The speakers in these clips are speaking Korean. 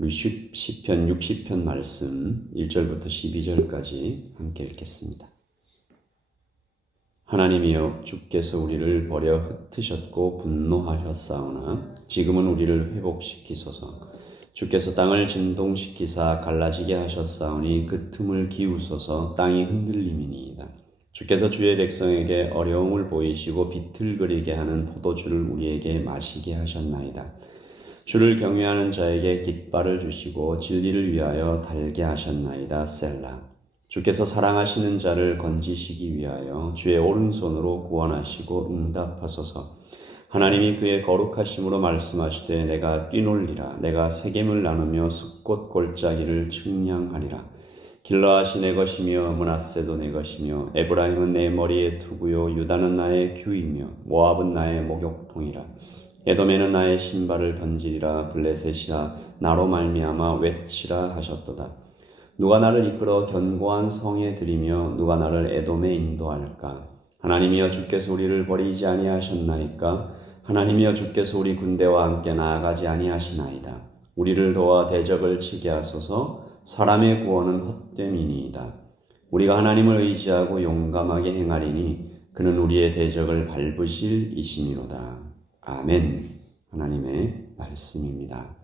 우리 시편 60편 말씀 1절부터 12절까지 함께 읽겠습니다. 하나님이여, 주께서 우리를 버려 흩으셨고 분노하셨사오나 지금은 우리를 회복시키소서. 주께서 땅을 진동시키사 갈라지게 하셨사오니 그 틈을 기우소서. 땅이 흔들림이니이다. 주께서 주의 백성에게 어려움을 보이시고 비틀거리게 하는 포도주를 우리에게 마시게 하셨나이다. 주를 경외하는 자에게 깃발을 주시고 진리를 위하여 달게 하셨나이다. 셀라. 주께서 사랑하시는 자를 건지시기 위하여 주의 오른손으로 구원하시고 응답하소서. 하나님이 그의 거룩하심으로 말씀하시되 내가 뛰놀리라. 내가 세겜을 나누며 숲꽃 골짜기를 측량하리라. 길르앗이 내 것이며 므낫세도 내 것이며 에브라임은 내 머리의 투구요 유다는 나의 규이며 모압은 나의 목욕통이라. 에돔에는 나의 신발을 던지리라. 블레셋이라 나로 말미암아 외치라 하셨도다. 누가 나를 이끌어 견고한 성에 들이며 누가 나를 에돔에 인도할까? 하나님이여, 주께서 우리를 버리지 아니하셨나이까? 하나님이여, 주께서 우리 군대와 함께 나아가지 아니하시나이다. 우리를 도와 대적을 치게 하소서. 사람의 구원은 헛됨이니이다. 우리가 하나님을 의지하고 용감하게 행하리니 그는 우리의 대적을 밟으실 이심이로다. 아멘. 하나님의 말씀입니다.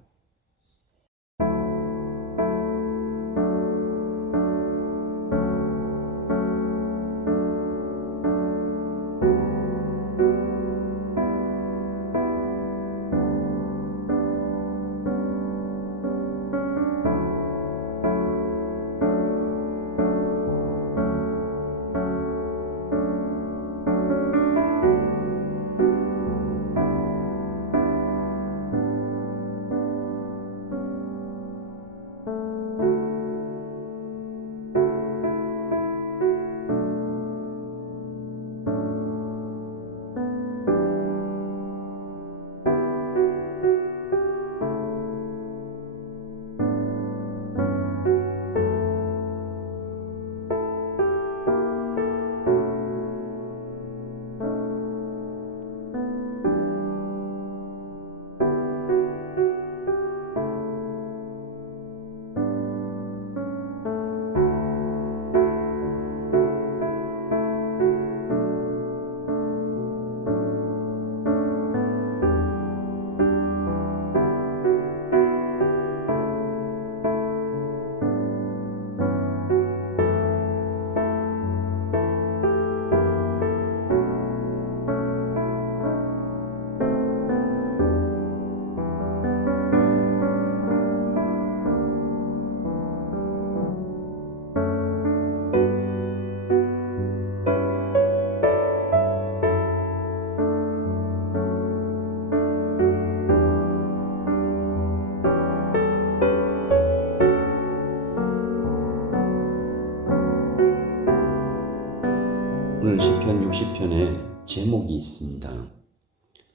오늘 시편 60편에 제목이 있습니다.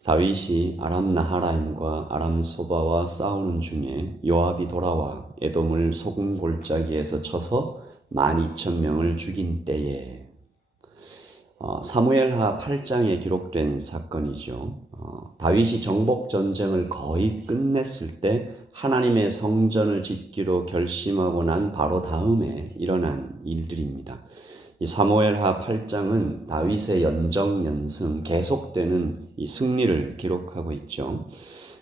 다윗이 아람 나하라임과 아람 소바와 싸우는 중에 요압이 돌아와 에돔을 소금 골짜기에서 쳐서 12,000명을 죽인 때에, 사무엘하 8장에 기록된 사건이죠. 다윗이 정복 전쟁을 거의 끝냈을 때 하나님의 성전을 짓기로 결심하고 난 바로 다음에 일어난 일들입니다. 이 사무엘하 8장은 다윗의 연정연승, 계속되는 이 승리를 기록하고 있죠.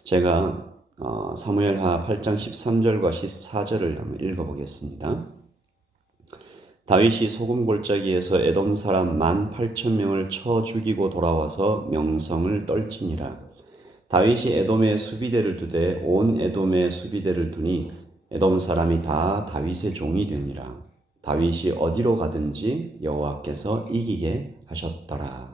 제가 사무엘하 8장 13절과 14절을 한번 읽어보겠습니다. 다윗이 소금 골짜기에서 에돔 사람 18,000명을 쳐 죽이고 돌아와서 명성을 떨치니라. 다윗이 에돔에 수비대를 두되 온 에돔에 수비대를 두니 에돔 사람이 다 다윗의 종이 되니라. 다윗이 어디로 가든지 여호와께서 이기게 하셨더라.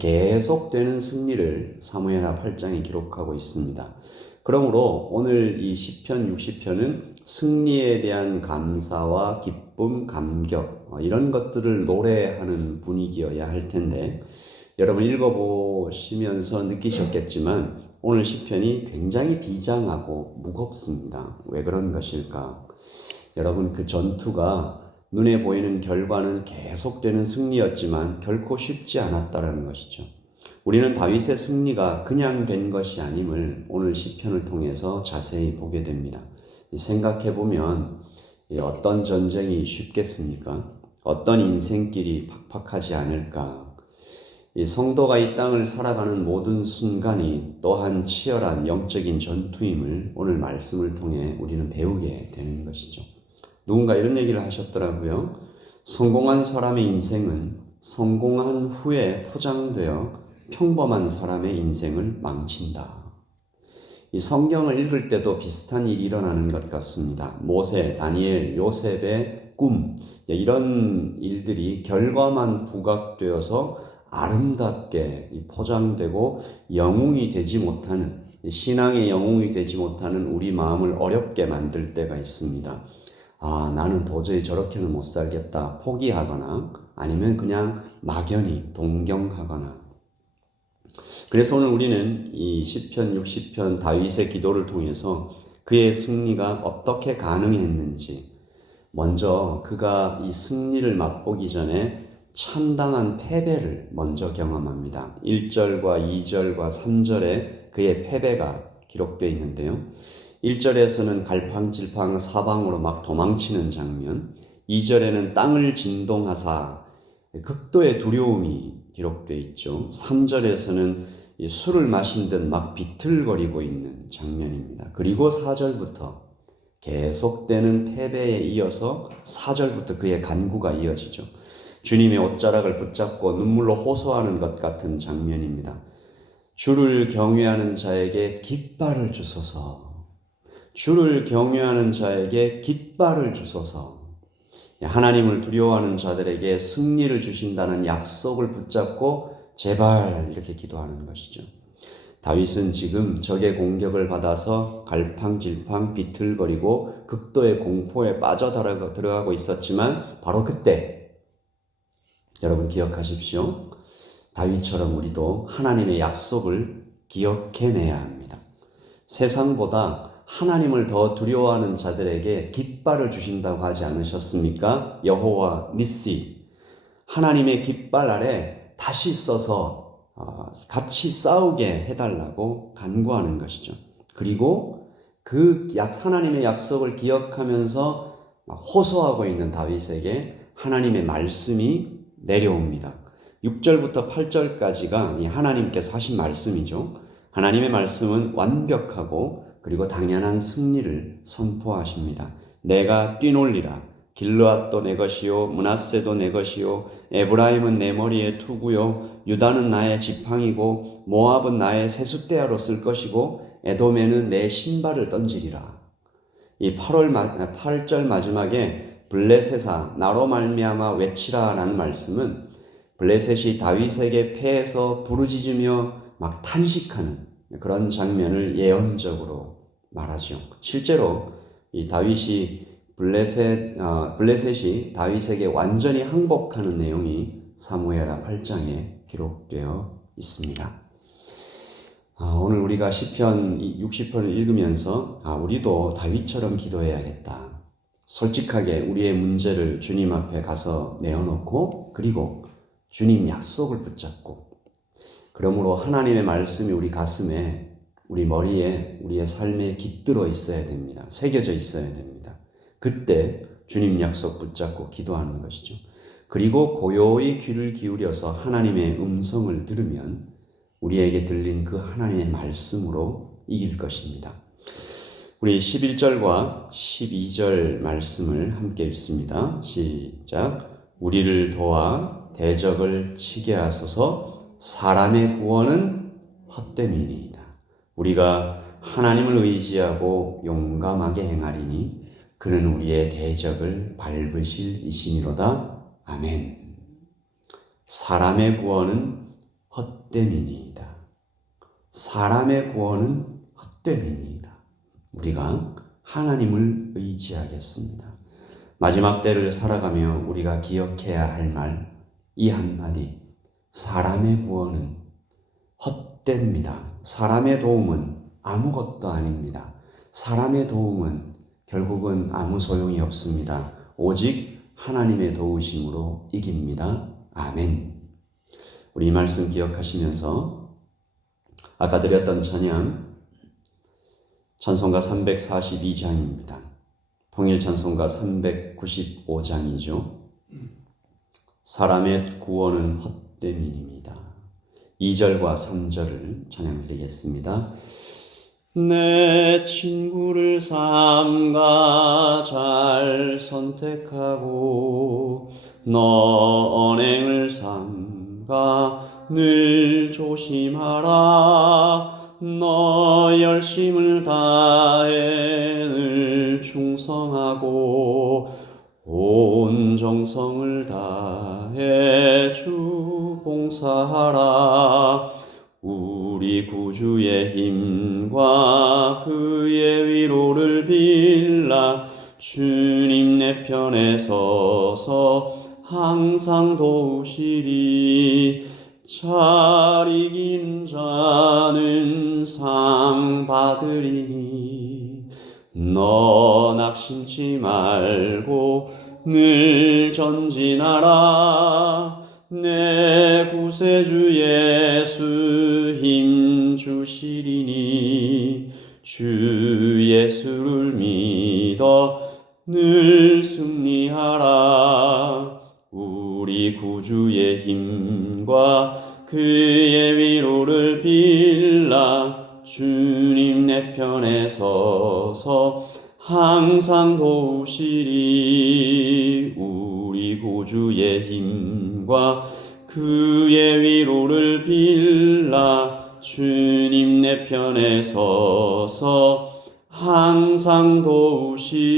계속되는 승리를 사무엘하 8장에 기록하고 있습니다. 그러므로 오늘 이 시편 60편은 승리에 대한 감사와 기쁨, 감격, 이런 것들을 노래하는 분위기여야 할 텐데, 여러분 읽어보시면서 느끼셨겠지만 오늘 시편이 굉장히 비장하고 무겁습니다. 왜 그런 것일까? 여러분, 그 전투가 눈에 보이는 결과는 계속되는 승리였지만 결코 쉽지 않았다는 것이죠. 우리는 다윗의 승리가 그냥 된 것이 아님을 오늘 시편을 통해서 자세히 보게 됩니다. 생각해 보면 어떤 전쟁이 쉽겠습니까? 어떤 인생길이 팍팍하지 않을까? 이 성도가 이 땅을 살아가는 모든 순간이 또한 치열한 영적인 전투임을 오늘 말씀을 통해 우리는 배우게 되는 것이죠. 누군가 이런 얘기를 하셨더라고요. 성공한 사람의 인생은 성공한 후에 포장되어 평범한 사람의 인생을 망친다. 이 성경을 읽을 때도 비슷한 일이 일어나는 것 같습니다. 모세, 다니엘, 요셉의 꿈, 이런 일들이 결과만 부각되어서 아름답게 포장되고 영웅이 되지 못하는, 신앙의 영웅이 되지 못하는 우리 마음을 어렵게 만들 때가 있습니다. 나는 도저히 저렇게는 못 살겠다 포기하거나 아니면 그냥 막연히 동경하거나. 그래서 오늘 우리는 이 시편 60편 다윗의 기도를 통해서 그의 승리가 어떻게 가능했는지, 먼저 그가 이 승리를 맛보기 전에 참담한 패배를 먼저 경험합니다. 1절과 2절과 3절에 그의 패배가 기록되어 있는데요. 1절에서는 갈팡질팡 사방으로 막 도망치는 장면, 2절에는 땅을 진동하사 극도의 두려움이 기록되어 있죠. 3절에서는 술을 마신 듯 막 비틀거리고 있는 장면입니다. 그리고 4절부터 계속되는 패배에 이어서 4절부터 그의 간구가 이어지죠. 주님의 옷자락을 붙잡고 눈물로 호소하는 것 같은 장면입니다. 주를 경외하는 자에게 깃발을 주소서. 주를 경외하는 자에게 깃발을 주소서. 하나님을 두려워하는 자들에게 승리를 주신다는 약속을 붙잡고 제발 이렇게 기도하는 것이죠. 다윗은 지금 적의 공격을 받아서 갈팡질팡 비틀거리고 극도의 공포에 빠져 들어가고 있었지만 바로 그때 여러분 기억하십시오. 다윗처럼 우리도 하나님의 약속을 기억해내야 합니다. 세상보다 하나님을 더 두려워하는 자들에게 깃발을 주신다고 하지 않으셨습니까? 여호와 니시, 하나님의 깃발 아래 다시 써서 같이 싸우게 해달라고 간구하는 것이죠. 그리고 그 하나님의 약속을 기억하면서 호소하고 있는 다윗에게 하나님의 말씀이 내려옵니다. 6절부터 8절까지가 하나님께서 하신 말씀이죠. 하나님의 말씀은 완벽하고 그리고 당연한 승리를 선포하십니다. 내가 뛰놀리라. 길르앗도 내 것이요 므낫세도 내 것이요 에브라임은 내 머리의 투구요 유다는 나의 지팡이고 모압은 나의 세숫대야로 쓸 것이고 에돔에는 내 신발을 던지리라. 이 8절 마지막에 블레셋아 나로 말미암아 외치라 라는 말씀은 블레셋이 다윗에게 패해서 부르짖으며 막 탄식하는 그런 장면을 예언적으로 말하죠. 실제로 이 블레셋이 다윗에게 완전히 항복하는 내용이 사무엘하 8장에 기록되어 있습니다. 오늘 우리가 시편 60편을 읽으면서 우리도 다윗처럼 기도해야겠다. 솔직하게 우리의 문제를 주님 앞에 가서 내어놓고 그리고 주님 약속을 붙잡고 그러므로 하나님의 말씀이 우리 가슴에 우리 머리에 우리의 삶에 깃들어 있어야 됩니다. 새겨져 있어야 됩니다. 그때 주님 약속 붙잡고 기도하는 것이죠. 그리고 고요히 귀를 기울여서 하나님의 음성을 들으면 우리에게 들린 그 하나님의 말씀으로 이길 것입니다. 우리 11절과 12절 말씀을 함께 읽습니다. 시작. 우리를 도와 대적을 치게 하소서. 사람의 구원은 헛됨이니이다. 우리가 하나님을 의지하고 용감하게 행하리니 그는 우리의 대적을 밟으실 이시니로다. 아멘. 사람의 구원은 헛됨이니이다. 사람의 구원은 헛됨이니이다. 우리가 하나님을 의지하겠습니다. 마지막 때를 살아가며 우리가 기억해야 할 말, 이 한마디. 사람의 구원은 헛됩니다. 사람의 도움은 아무것도 아닙니다. 사람의 도움은 결국은 아무 소용이 없습니다. 오직 하나님의 도우심으로 이깁니다. 아멘. 우리 이 말씀 기억하시면서 아까 드렸던 찬송가 342장입니다. 통일 찬송가 395장이죠. 사람의 구원은 헛됨이니이다. 2절과 3절을 찬양드리겠습니다. 내 친구를 삼가 잘 선택하고 너 언행을 삼가 늘 조심하라. 너 열심을 다해 늘 충성하고 온 정성을 다해 주 봉사하라. 우리 구주의 힘과 그의 위로를 빌라. 주님 내 편에 서서 항상 도우시리. 잘 이긴 자는 상 받으리니 너 낙심치 말고 늘 전진하라. 내 구세주 예수 힘 주시리니 주 예수를 믿어 늘 승리하라. 우리 구주의 힘과 그의 위로를 빌라. 주님 내 편에 서서 항상 도우시리. 우리 구주의 힘과 그의 위로를 빌라. 주님 내 편에 서서 항상 도우시리.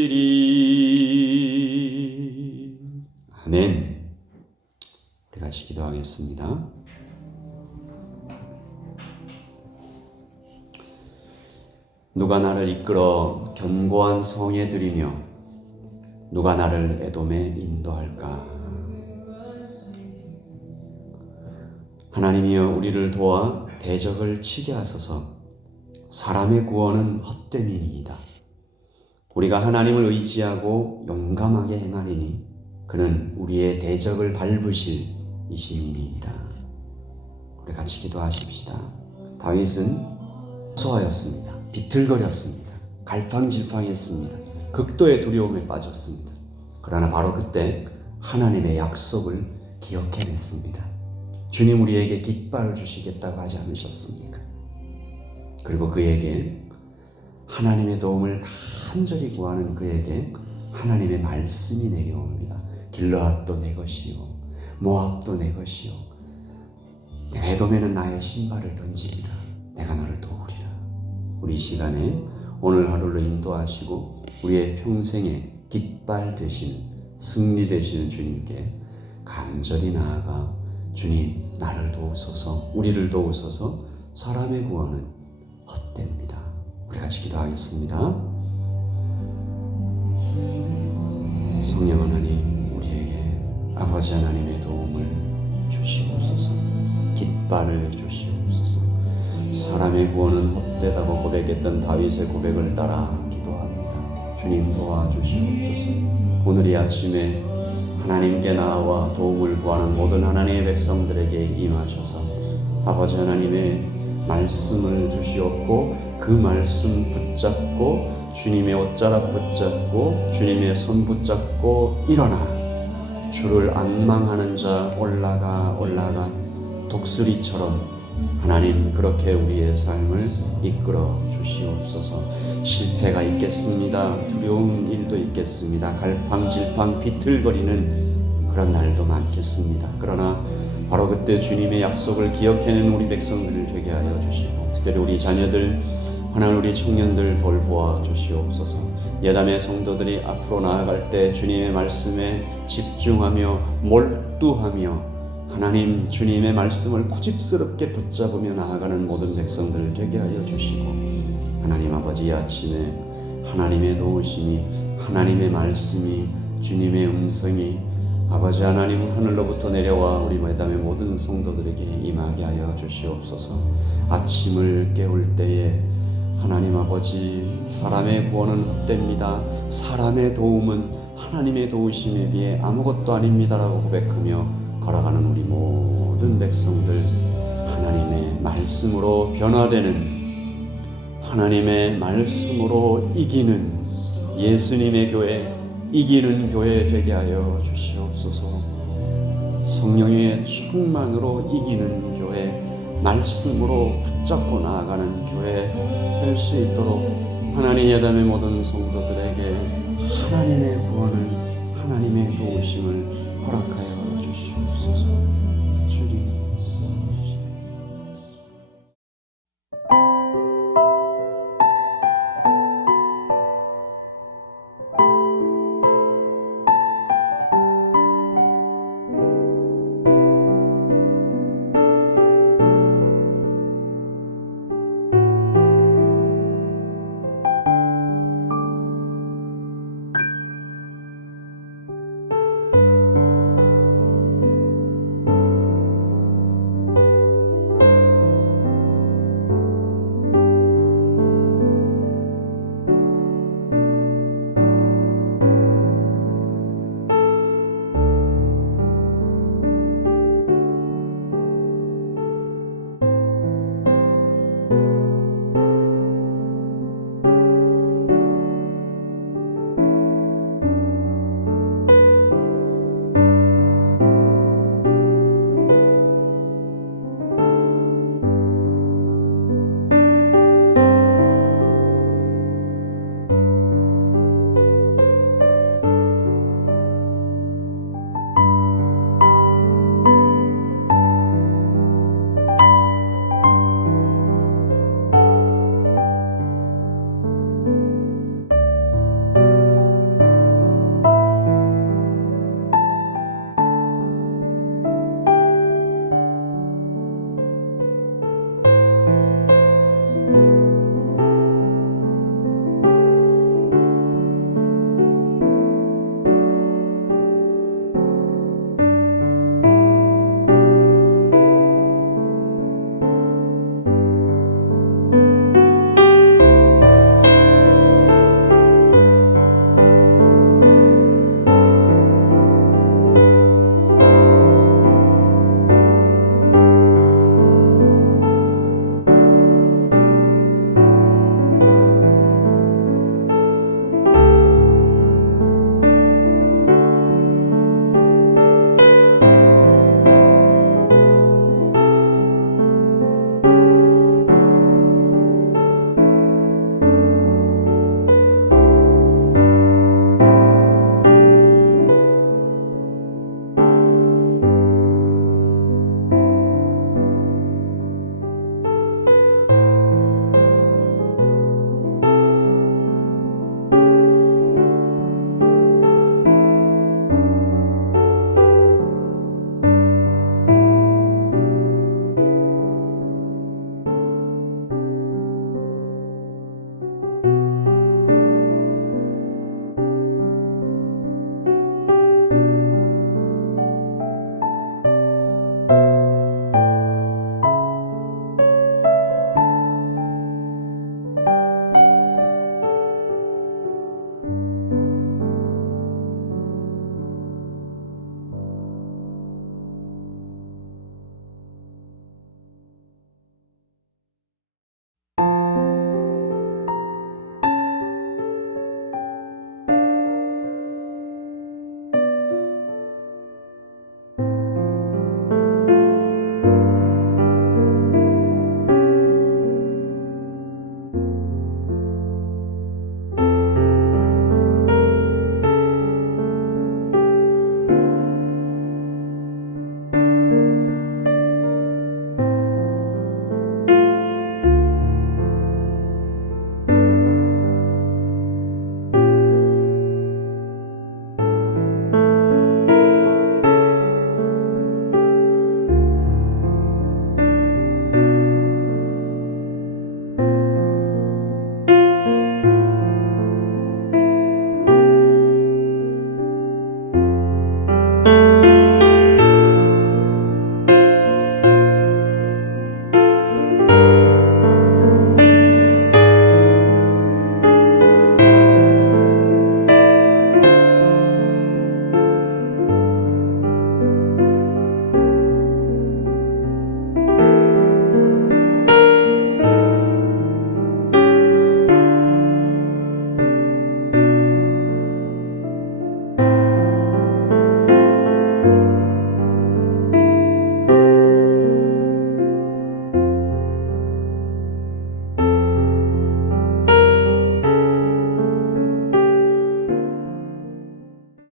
아멘. 우리 같이 기도하겠습니다. 누가 나를 이끌어 견고한 성에 들이며 누가 나를 에돔에 인도할까? 하나님이여 우리를 도와 대적을 치게 하소서. 사람의 구원은 헛됨이니이다. 우리가 하나님을 의지하고 용감하게 행하리니 그는 우리의 대적을 밟으실 이심이니이다. 우리 같이 기도하십시다. 다윗은 소하였습니다. 비틀거렸습니다. 갈팡질팡했습니다. 극도의 두려움에 빠졌습니다. 그러나 바로 그때 하나님의 약속을 기억해냈습니다. 주님 우리에게 깃발을 주시겠다고 하지 않으셨습니까? 그리고 그에게 하나님의 도움을 간절히 구하는 그에게 하나님의 말씀이 내려옵니다. 길르앗도 내 것이요 모압도 내 것이요 내가 에돔에는 나의 신발을 던지리라. 내가 너를 도우리라. 우리 이 시간에 오늘 하루를 인도하시고 우리의 평생에 깃발 되시는 승리 되시는 주님께 간절히 나아가 주님 나를 도우소서, 우리를 도우소서. 사람의 구원은 헛됩니다. 우리 같이 기도하겠습니다. 성령 하나님 우리에게 아버지 하나님의 도움을 주시옵소서. 깃발을 주시옵소서. 사람의 구원은 헛되다고 고백했던 다윗의 고백을 따라 기도합니다. 주님 도와주시옵소서. 오늘 이 아침에 하나님께 나아와 도움을 구하는 모든 하나님의 백성들에게 임하셔서 아버지 하나님의 말씀을 주시옵고 그 말씀 붙잡고 주님의 옷자락 붙잡고 주님의 손 붙잡고 일어나 주를 앙망하는 자 올라가 독수리처럼 하나님 그렇게 우리의 삶을 이끌어 주시옵소서. 실패가 있겠습니다. 두려운 일도 있겠습니다. 갈팡질팡 비틀거리는 그런 날도 많겠습니다. 그러나 바로 그때 주님의 약속을 기억해내는 우리 백성들을 되게 하여 주시고 특별히 우리 자녀들 하나님 우리 청년들 돌보아 주시옵소서. 예담의 성도들이 앞으로 나아갈 때 주님의 말씀에 집중하며 몰두하며 하나님 주님의 말씀을 고집스럽게 붙잡으며 나아가는 모든 백성들을 되게 하여 주시고 하나님 아버지 이 아침에 하나님의 도우심이 하나님의 말씀이 주님의 음성이 아버지 하나님 하늘로부터 내려와 우리 예담의 모든 성도들에게 임하게 하여 주시옵소서. 아침을 깨울 때에 하나님 아버지 사람의 구원은 헛됩니다. 사람의 도움은 하나님의 도우심에 비해 아무것도 아닙니다라고 고백하며 걸어가는 우리 모든 모든 백성들 하나님의 말씀으로 변화되는, 하나님의 말씀으로 이기는 예수님의 교회, 이기는 교회 되게 하여 주시옵소서. 성령의 충만으로 이기는 교회, 말씀으로 붙잡고 나아가는 교회 될 수 있도록 하나님 예담의 모든 성도들에게 하나님의 구원을, 하나님의 도우심을 허락하여 주시옵소서.